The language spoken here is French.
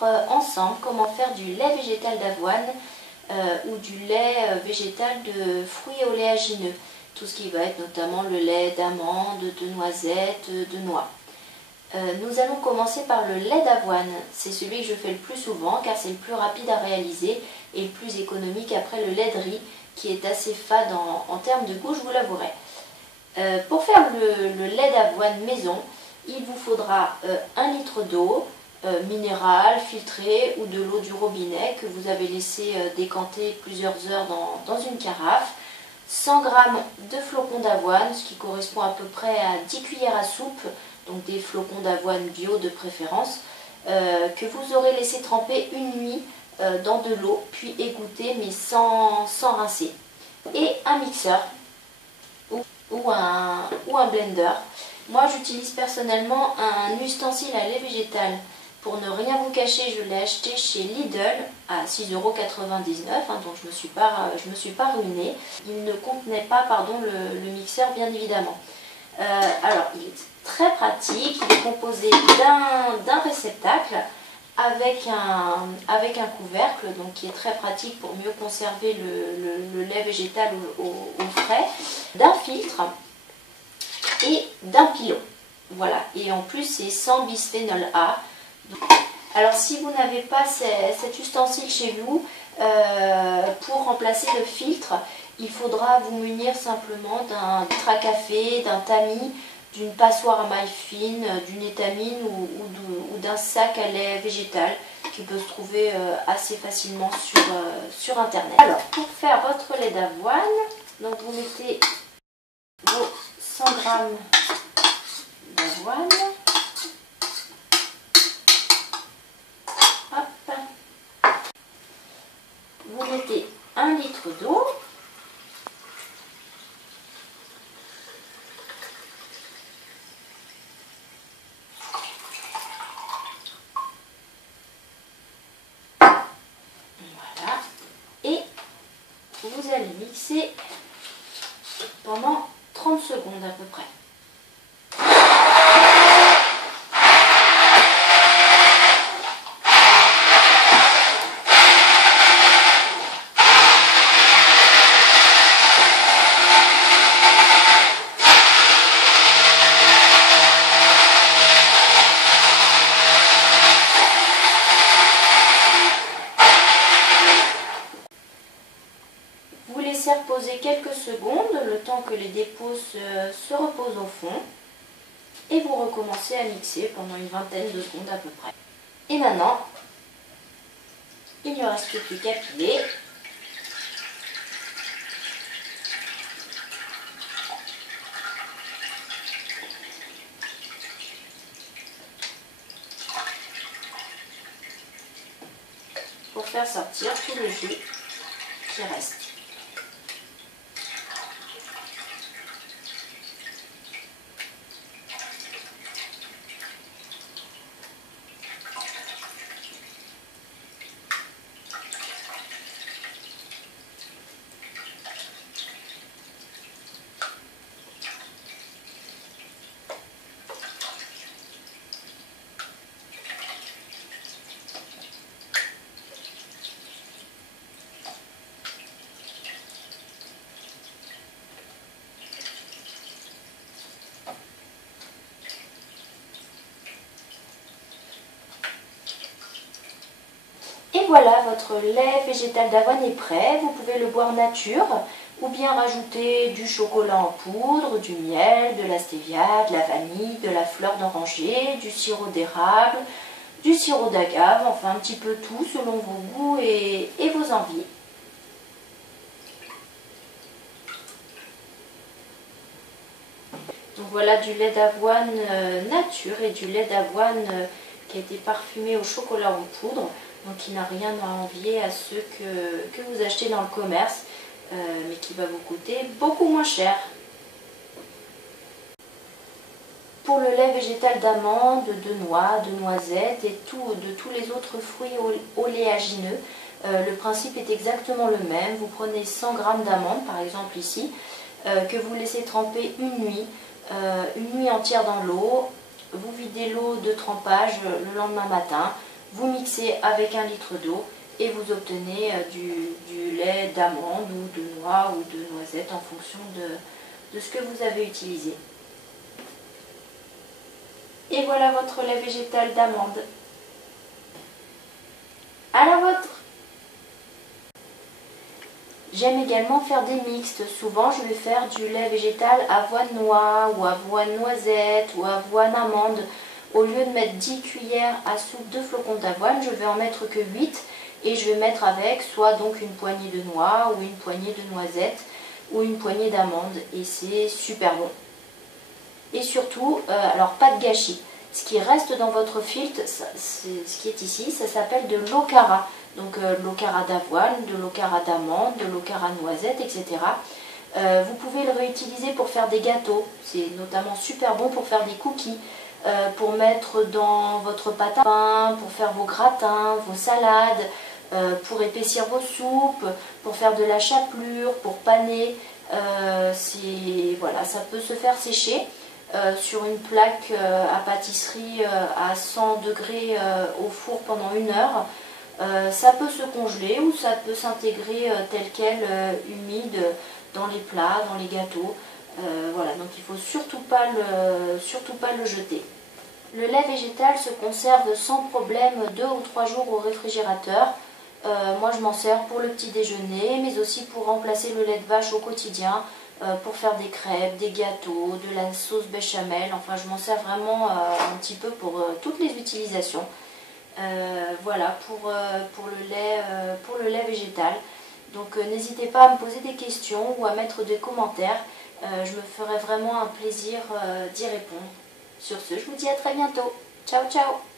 voir ensemble comment faire du lait végétal d'avoine ou du lait végétal de fruits oléagineux. Tout ce qui va être notamment le lait d'amande, de noisette, de noix. Nous allons commencer par le lait d'avoine. C'est celui que je fais le plus souvent car c'est le plus rapide à réaliser et le plus économique après le lait de riz qui est assez fade en termes de goût, je vous l'avouerai. Pour faire le lait d'avoine maison, il vous faudra 1 litre d'eau minérale, filtrée ou de l'eau du robinet que vous avez laissé décanter plusieurs heures dans une carafe, 100 g de flocons d'avoine, ce qui correspond à peu près à 10 cuillères à soupe, donc des flocons d'avoine bio de préférence, que vous aurez laissé tremper une nuit dans de l'eau, puis égoutter mais sans rincer. Et un mixeur ou un blender. Moi j'utilise personnellement un ustensile à lait végétal. Pour ne rien vous cacher, je l'ai acheté chez Lidl à 6,99 €, donc je me suis pas ruinée. Il ne contenait pas le mixeur, bien évidemment. Alors il est très pratique, il est composé d'un réceptacle avec un couvercle, donc qui est très pratique pour mieux conserver le lait végétal au frais, d'un filtre et d'un pilon. Voilà, et en plus c'est sans bisphénol A. Alors si vous n'avez pas cet ustensile chez vous, pour remplacer le filtre, il faudra vous munir simplement d'un filtre à café, d'un tamis, d'une passoire à maille fine, d'une étamine ou d'un sac à lait végétal qui peut se trouver assez facilement sur internet. Alors pour faire votre lait d'avoine, donc vous mettez vos 100 g d'avoine. Vous mettez 1 litre d'eau. Voilà. Et vous allez mixer pendant 30 secondes à peu près. Vous laissez reposer quelques secondes, le temps que les dépôts se reposent au fond. Et vous recommencez à mixer pendant une vingtaine de secondes à peu près. Et maintenant, il ne reste plus qu'à piler. Pour faire sortir tout le jus qui reste. Et voilà, votre lait végétal d'avoine est prêt. Vous pouvez le boire nature ou bien rajouter du chocolat en poudre, du miel, de la stevia, de la vanille, de la fleur d'oranger, du sirop d'érable, du sirop d'agave, enfin un petit peu tout selon vos goûts et vos envies. Donc voilà du lait d'avoine nature et du lait d'avoine qui a été parfumé au chocolat en poudre. Donc qui n'a rien à envier à ceux que vous achetez dans le commerce, mais qui va vous coûter beaucoup moins cher. Pour le lait végétal d'amande, de noix, de noisettes et de tous les autres fruits oléagineux, le principe est exactement le même. Vous prenez 100 g d'amandes, par exemple ici, que vous laissez tremper une nuit entière dans l'eau. Vous videz l'eau de trempage le lendemain matin. Vous mixez avec 1 litre d'eau et vous obtenez du lait d'amande ou de noix ou de noisette en fonction de ce que vous avez utilisé. Et voilà votre lait végétal d'amande. À la vôtre! J'aime également faire des mixtes. Souvent, je vais faire du lait végétal avoine noix ou avoine noisette ou avoine amande. Au lieu de mettre 10 cuillères à soupe de flocons d'avoine, je vais en mettre que 8 et je vais mettre avec soit donc une poignée de noix ou une poignée de noisettes ou une poignée d'amandes et c'est super bon. Et surtout, alors pas de gâchis. Ce qui reste dans votre filtre, ce qui est ici, ça s'appelle de l'okara. Donc l'okara d'avoine, de l'okara d'amande, de l'okara noisette, etc. Vous pouvez le réutiliser pour faire des gâteaux. C'est notamment super bon pour faire des cookies, pour mettre dans votre pâte à pain, pour faire vos gratins, vos salades, pour épaissir vos soupes, pour faire de la chapelure, pour paner. Voilà, ça peut se faire sécher. Sur une plaque à pâtisserie à 100 degrés au four pendant 1 heure. Ça peut se congeler ou ça peut s'intégrer tel quel, humide, dans les plats, dans les gâteaux. Voilà, donc il ne faut surtout pas le jeter. Le lait végétal se conserve sans problème 2 ou 3 jours au réfrigérateur. Moi je m'en sers pour le petit déjeuner, mais aussi pour remplacer le lait de vache au quotidien. Pour faire des crêpes, des gâteaux, de la sauce béchamel, enfin je m'en sers vraiment un petit peu pour toutes les utilisations. Voilà pour le lait végétal. Donc n'hésitez pas à me poser des questions ou à mettre des commentaires. Je me ferai vraiment un plaisir d'y répondre. Sur ce, je vous dis à très bientôt. Ciao ciao!